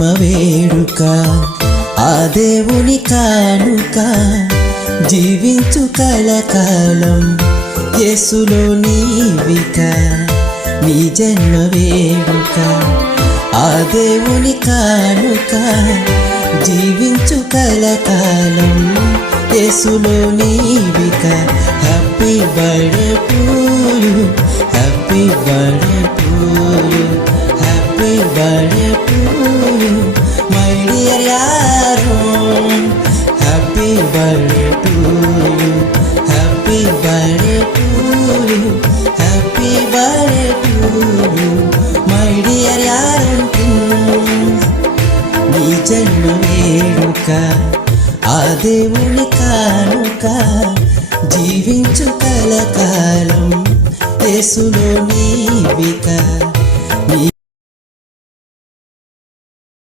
జన్మ వేడుక ఆ దేవుని కానుక జీవించు కలకాలం యేసులో నీవిక నీ జన్మ వేడుక ఆ దేవుని కానుక జీవించు కలకాలం యేసులో నీవిక happy birthday to you happy birthday to you happy birthday to you my dear Yaron happy birthday to you happy birthday to you happy birthday to you my dear Yaron నీ జన్మ వేడుక ఆ దేవుని కానుక జీవించు కలకాలం యేసులో నీవిక